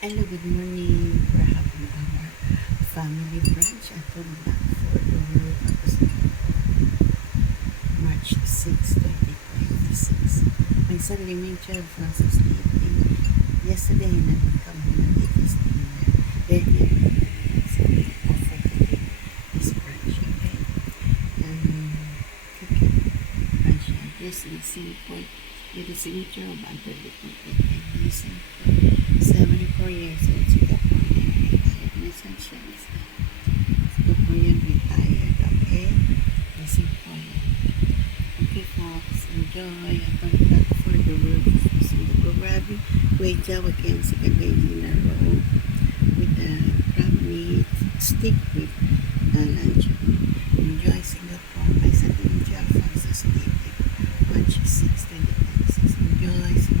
Hello, good morning. We're having our family brunch at home back for the March 6, 2026. My son Remington was sleeping yesterday and I would come home and eat his dinner. Then so we offer today this brunch, okay? Cooking brunch. This is simple. With the signature of Anthony Putin and using for 74 years old Singaporean retired musicians. Singaporean retired, okay? Using for okay folks, enjoy. I come back for the world using the Kohlrabi Kway Teow again, second lady in a row with the crab meat stick with luncheon. Enjoy Singapore. I said enjoy Francis sleeping. March 6, 2026. Enjoy Singapore.